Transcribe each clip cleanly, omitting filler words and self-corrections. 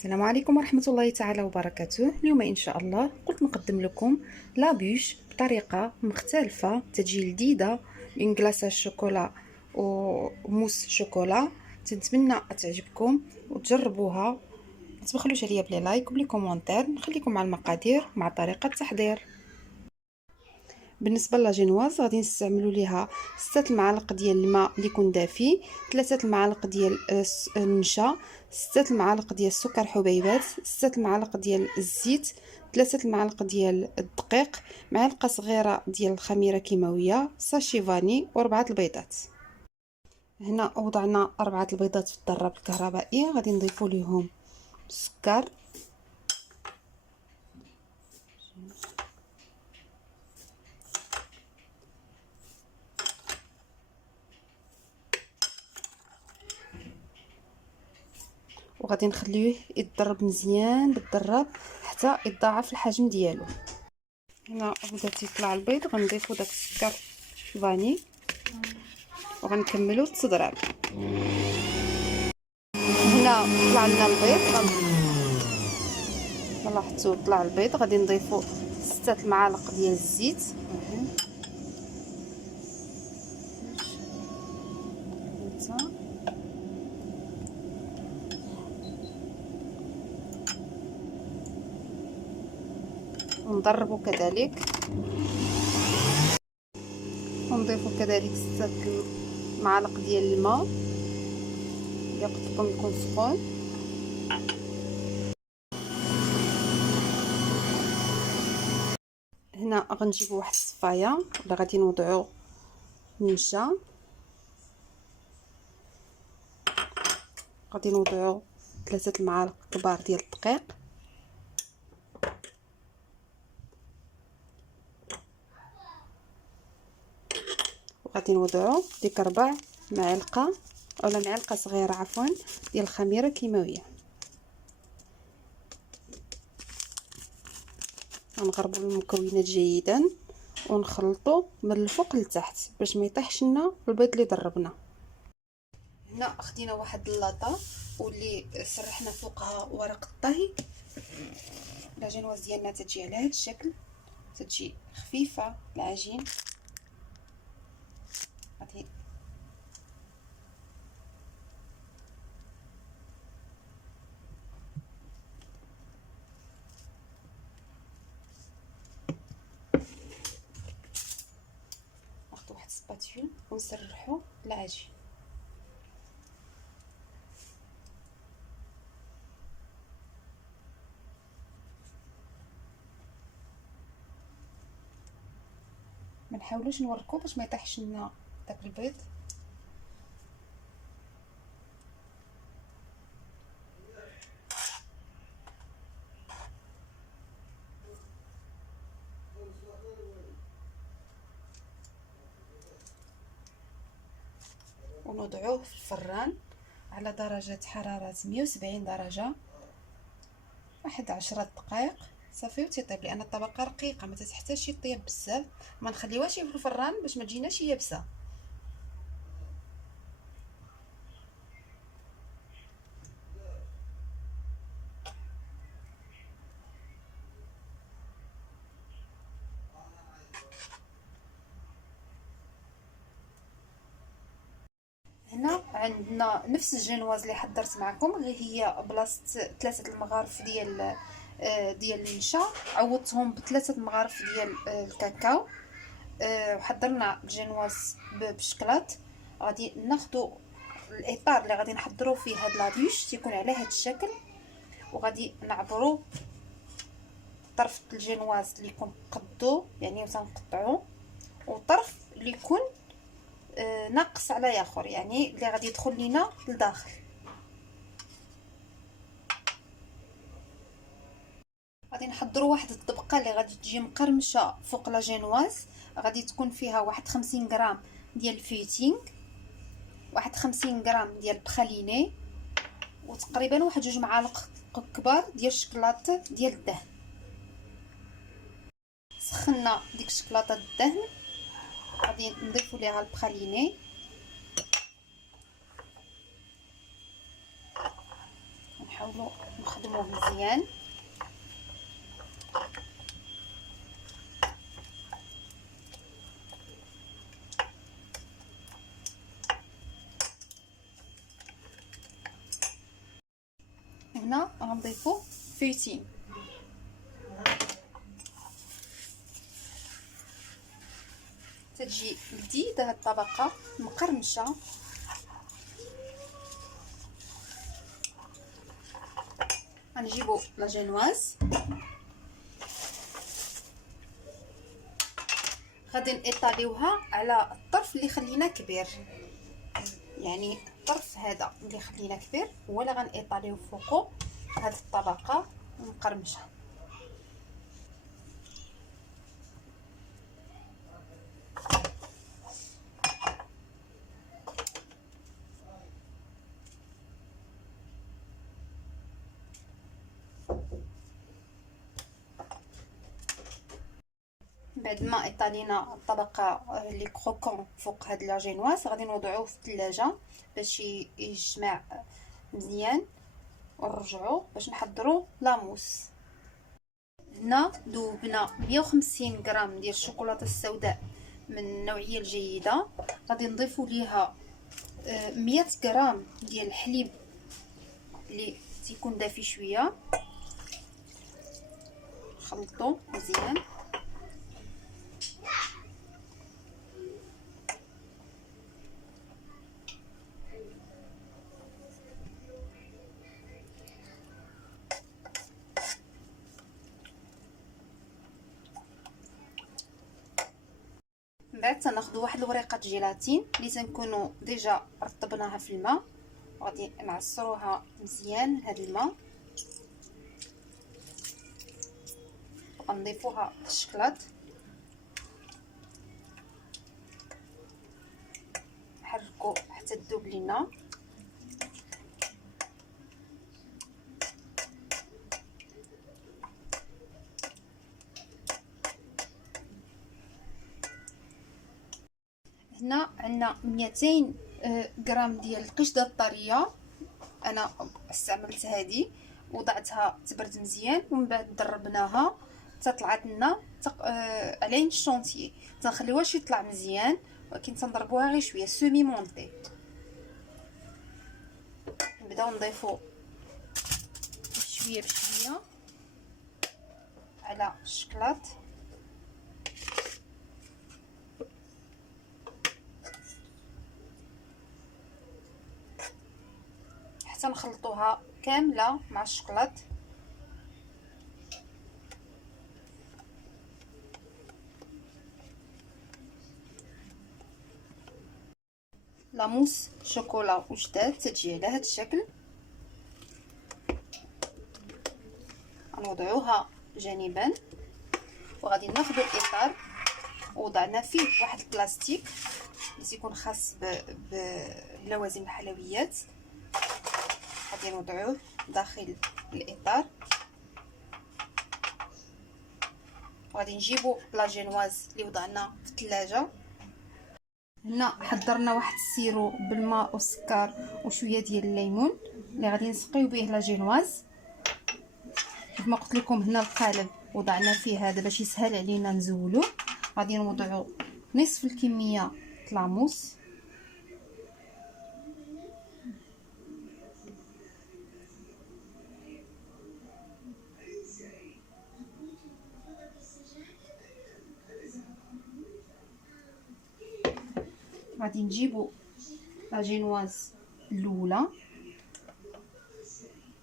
السلام عليكم ورحمة الله تعالى وبركاته. اليوم إن شاء الله قلت نقدم لكم لابوش بطريقة مختلفة تجي جديدة، من كلاصة الشوكولا وموس شوكولا. تنتمنى تعجبكم وتجربوها. ما تبخلوش عليا بلي لايك وبلي كومونتير. نخليكم مع المقادير مع طريقة التحضير. بالنسبه لاجينواز غادي نستعملوا ليها 6 المعالق ديال الماء اللي يكون دافي، 3 المعالق ديال النشا، 6 المعالق ديال السكر حبيبات، 6 المعالق ديال الزيت، 3 المعالق ديال الدقيق، معلقه صغيره ديال الخميره كيماويه، ساشي فاني و4 البيضات. هنا وضعنا 4 البيضات في الضرب الكهربائي. غادي نضيفوا ليهم السكر وغادي نخليوه يتضرب مزيان بالضراب حتى يتضاعف الحجم ديالو. هنا بدا تيطلع البيض، غنضيفو داك السكر فاني وغنكملو التضراب. هنا طلع لنا البيض، لاحظتوا طلع البيض. غادي نضيفو 6 المعالق ديال الزيت، ونضربو كذلك. ونضيفو كذلك 6 معالق ديال الماء اللي قلت لكم يكون سخون. هنا غنجيبو واحد الصفايه ولا غادي نوضعو النشا، غادي نوضعو 3 المعالق كبار ديال الدقيق، وغادي نوضعو ديك 4 معالق اولا معلقه صغيره عفوا ديال الخميره كيماويه. غنغربوا المكونات جيدا ونخلطوا من الفوق لتحت باش ما يطيحش لنا البيض اللي ضربنا. هنا خدينا واحد اللاطه واللي سرحنا فوقها ورق الطهي. العجينواز ديالنا تجي على هذا الشكل، تجي خفيفه العجين. غادي ناخذ واحد سباتيول ونسرحو العجين. ما نحاولوش نوركو باش ما يطيحش لنا داك البيض. ونوضعوه في الفران على درجة حرارة 170 درجة واحد 10 دقائق صافي وتيطيب، لان الطبقه رقيقه ما تحتاجش يطيب بزاف. ما نخليوهاش في الفران باش ما تجيناش يابسه. هنا عندنا نفس الجينواز اللي حضرت معكم، غير هي بلاصه 3 المغارف ديال النشا عوضتهم ب3 المغارف ديال الكاكاو. وحضرنا الجينواز بالشكلاط. غادي ناخذوا الاطار اللي غادي نحضروا فيه هاد لابيش تيكون على هاد الشكل، وغادي نعبروا طرف الجينواز اللي يكون قدو يعني وتنقطعوه، والطرف اللي يكون ناقص على ياخر يعني اللي غادي يدخل لينا لداخل. غادي نحضروا واحد الطبقه اللي غادي تجي مقرمشه فوق لا جينواز. غادي تكون فيها واحد 50 غرام ديال الفيتينغ، واحد 50 غرام ديال البخاليني، وتقريبا واحد 2 معالق كبار ديال الشكلاط ديال الدهن. سخنا ديك الشكلاطه الدهن، غادي نضيفوا ليها البخاليني نحاولوا نخدموه مزيان. هنا غنضيفو فيتين. تجي لذيذه هاد الطبقه مقرمشه. غنجيبو لا جينواز، غادي نيطاليوها على الطرف اللي خلينا كبير، يعني الطرف هذا اللي خلينا كبير هو اللي غنيطاليو فوقو هاد الطبقه مقرمشه. بعد ما ايطالينا الطبقه لي كروكون فوق هاد لا جينواز، غادي نوضعوه في الثلاجه باش يجمع مزيان، ونرجعو باش نحضروا لاموس. هنا ذوبنا 150 غرام ديال الشوكولاته السوداء من النوعيه الجيده. غادي نضيفوا ليها 100 غرام ديال الحليب اللي تيكون دافي شويه، نخلطو مزيان. من بعد تناخذوا واحد الوريقه جيلاتين اللي تنكونوا ديجا رطبناها في الماء، وغادي نعصروها مزيان هاد الماء، وغنضيفوها الشكلاط، نحركو حتى تذوب لينا. هنا عندنا 200 غرام ديال القشده الطريه، انا استعملت هذه وضعتها تبرد مزيان، ومن بعد دربناها حتى طلعت لنا على الشونتيي. تنخليوهاش يطلع مزيان، ولكن تنضربوها غير شويه سيمي مونطي. نبداو نضيفو شويه بشويه على الشكلاط، حتى نخلطوها كامله مع الشكلاط. لاموس شوكولا وجداد تتجي على هذا الشكل. غنوضعوها جانبا، وغادي ناخذ الاطار ووضعنا فيه واحد البلاستيك اللي تيكون خاص بلوازم الحلويات. غادي نوضعوه داخل الاطار، وغادي نجيبو لا جينواز اللي وضعنا في الثلاجه. هنا حضرنا واحد السيرو بالماء والسكر وشويه ديال الليمون اللي غادي نسقيو به لا جينواز. كيف ما قلت لكم هنا القالب وضعنا فيه هذا باش يسهل علينا نزولوه. غادي نوضعوا نصف الكميه لاموس، غادي نجيبوا لا جينواز الاولى،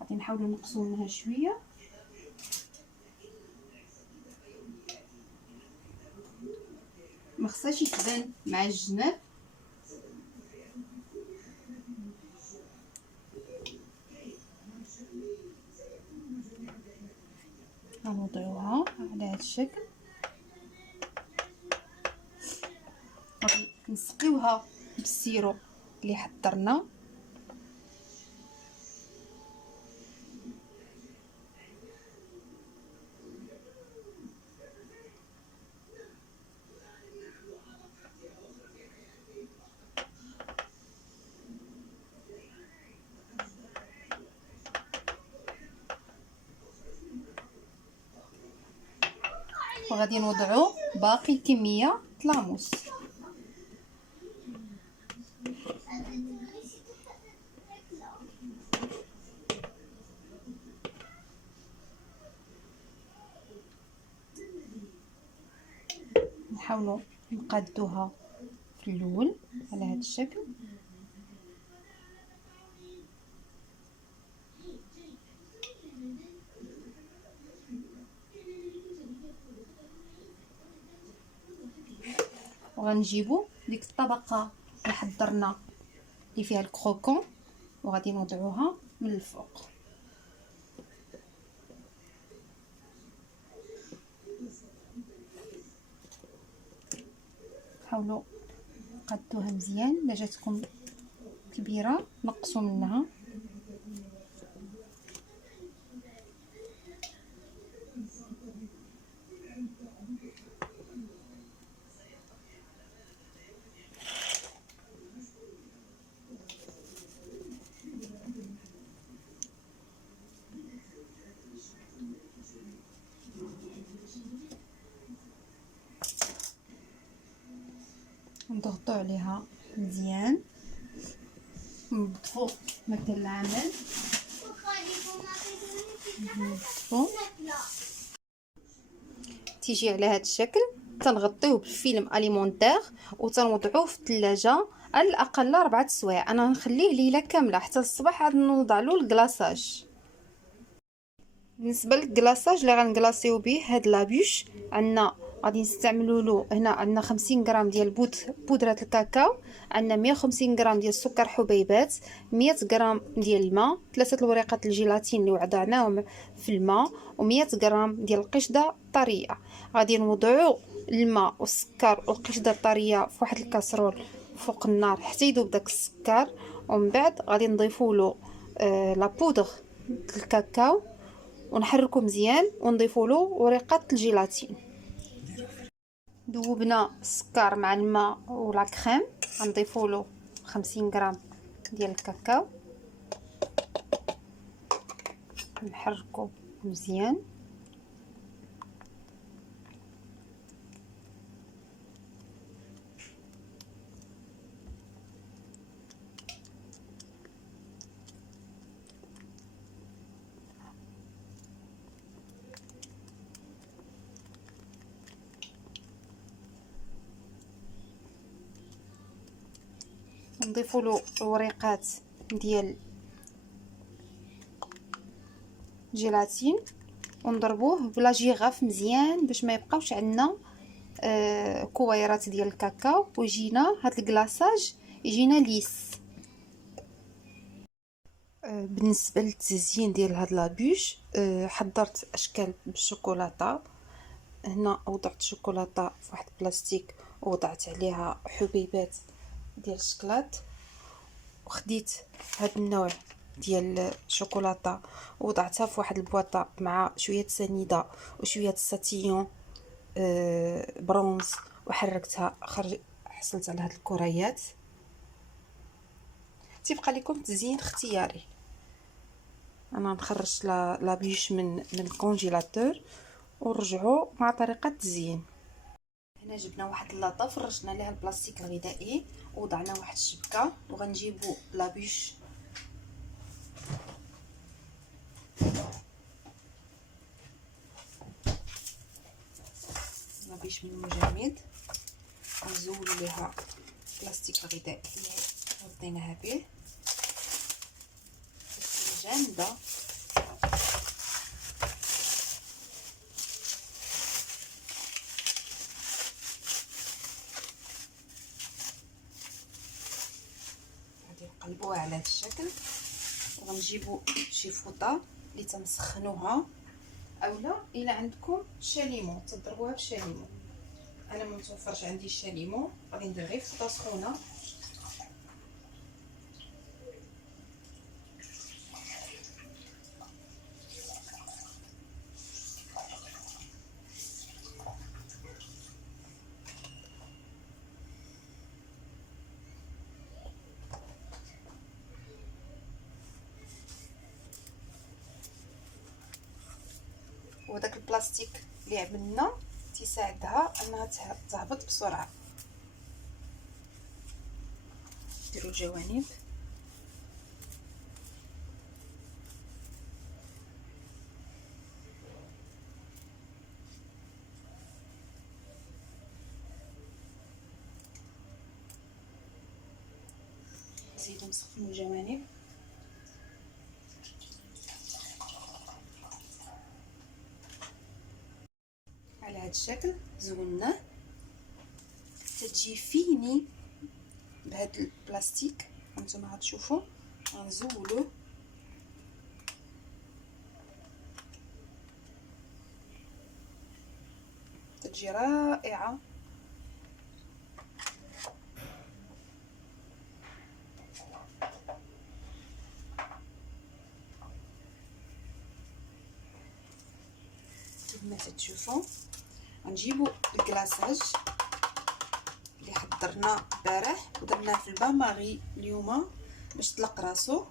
غادي نحاولوا نقصوا منها شويه، ما خصهاش تبان مع الجناب. غنوضعوها على هذا الشكل، غادي نسقيوها بالسيرو اللي حضرنا. وغادي نوضعوا باقي الكميه طلاموس. نحاولوا نقادوها في الاول على هذا الشكل. وغنجيبوا ديك الطبقه اللي حضرنا اللي فيها الكروكون وغادي نوضعوها من الفوق. حاولوا قدوها مزيان، الا جاتكم كبيره نقصوا منها. نضغطوا عليها مزيان ونبدأوا مثل العمل. تيجي على هذا الشكل، تنغطيوه بالفيلم اليمونتير وتنوضعوه في الثلاجه على الاقل 4 سوايع. انا نخليه ليله كامله حتى الصباح عاد نوضع له الكلاصاج. بالنسبه للكلاصاج اللي غنكلاصيو به هاد لابوش، عندنا غادي نستعملوا له هنا عندنا 50 غرام ديال بودره الكاكاو، عندنا 150 غرام ديال السكر حبيبات، 100 غرام ديال الماء، 3 الوريقات الجيلاتين اللي وضعناهم في الماء، و100 غرام ديال القشده طريه. غادي نوضعوا الماء والسكر والقشده الطريه في واحد الكاسرول فوق النار حتى يذوب داك السكر، ومن بعد غادي نضيفوا له لا بودر الكاكاو ونحركو مزيان ونضيفوا له وريقات الجيلاتين. ذوبنا السكر مع الماء ولا كريم، غنضيفوا له 50 غرام ديال الكاكاو، نحركو مزيان. نضيفوا له الوريقات ديال جيلاتين ونضربوه بلا جيغاف مزيان باش ما يبقاوش عندنا كويرات ديال الكاكاو، ويجينا هاد الكلاصاج يجينا ليس. بالنسبه للتزيين ديال هاد لابوش، حضرت اشكال بالشوكولاته. هنا وضعت شوكولاته في واحد بلاستيك ووضعت عليها حبيبات ديال الشكلاط، وخديت هاد النوع ديال الشوكولاته ووضعتها في واحد البواطه مع شويه سنيده وشويه ساتيون برونز، وحركتها حصلت على هاد الكريات. تيبقى لكم تزيين اختياري. انا نخرج لا بيش من الكونجيلاتور ونرجعوا مع طريقه التزيين. هنا جبنا واحد اللاطه فرشنا عليها البلاستيك الغذائي ووضعنا واحد الشبكه، وغنجيبوا لابيش من المجمد، ونزولوا ليها بلاستيك الغذائي اللي غطيناها به جامده. نقلبوها على هذا الشكل، وغنجيبوا شي فوطه اللي تنسخنوها، اولا الا عندكم شاليمو تضربوها بشاليمو. انا ما متوفرش عندي الشاليمو، غادي ندير غير فوطه سخونه وداك البلاستيك اللي عملنا تساعدها انها تهبط بسرعه. نديرو الجوانب. نزيدو نسخنو الجوانب. على هذا الشكل زولناه. تتجي فيني بهذا البلاستيك هانتوما غتشوفوا. غنزولوه تتجي رائعه. كما تشوفوا غنجيبوا الكلاصاج اللي حضرنا البارح ودرناه في البان ماري اليوم باش طلق راسو،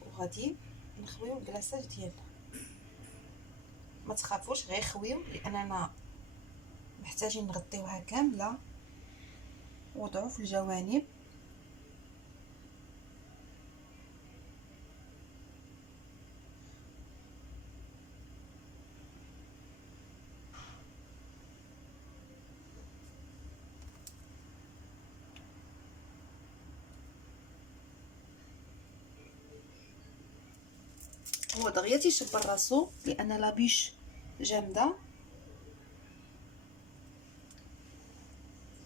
وغادي نخويو الكلاصاج ديالنا. ما تخافوش غير خويو لاننا محتاجين نغطيوها كامله. وضعوا في الجوانب. هو دغيا تيشبر راسو لان لابيش جامده.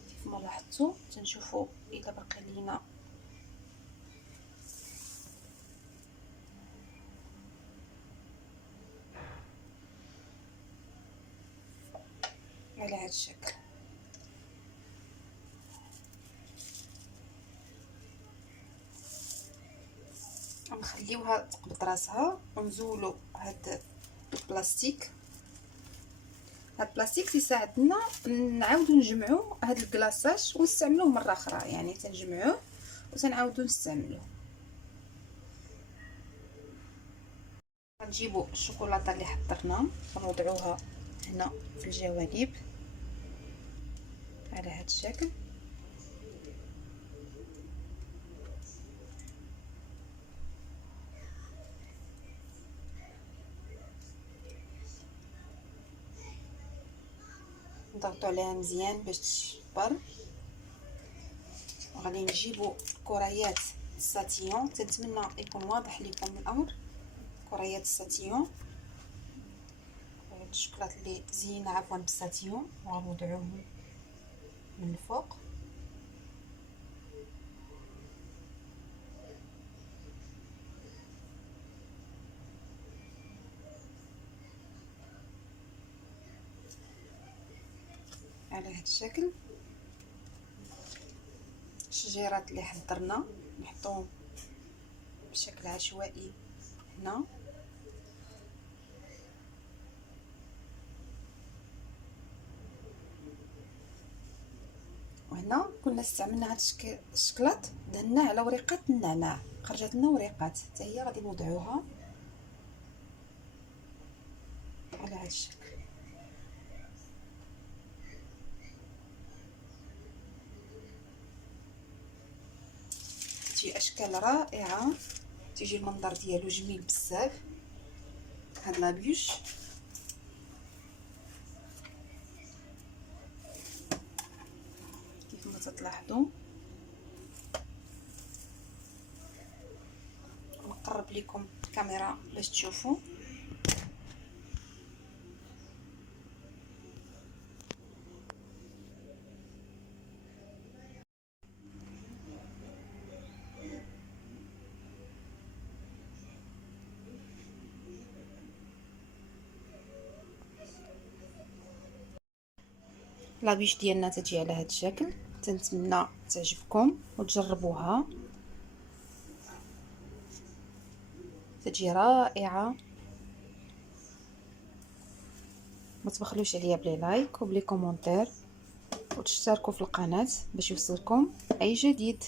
كيف ما لاحظتوا تنشوفوا الا باقي لينا على هذا الشكل. نخليوها تقبض راسها ونزولوا هاد البلاستيك. هاد البلاستيك تساعدنا نعاودو نجمعوا هاد الكلاصاج ونستعملوه مره اخرى، يعني تنجمعوه وتنعاودو نستعملوه. غنجيبوا الشوكولاته اللي حضرنا ونوضعوها هنا في الجوانب على هاد الشكل. نضغطوا عليها مزيان باش تشبر. وغادي نجيبوا كريات الساتيون، تنتمنى يكون واضح لكم الامر. كريات الساتيون، الشوكولاته اللي زينه عفوا بالساتيون، وغنوضعوه من الفوق. على هذا الشكل. الشجيرات اللي حضرنا نحطوهم بشكل عشوائي هنا. وهنا كنا استعملنا هاد الشكلاط دهنا على وريقات النعناع، خرجت لنا وريقات حتى هي غادي نوضعوها على هذا الشكل. تجي اشكال رائعه، تيجي المنظر ديالو جميل بزاف. هاد لابيوش كيف ما تلاحظوا. نقرب لكم الكاميرا باش تشوفوا. لابيش ديالنا تجي على هذا الشكل. تنتمنى تعجبكم وتجربوها، تجي رائعه. ما تبخلوش عليا بلي لايك وبلي كومونتير، وتشتركوا في القناه باش يوصلكم اي جديد.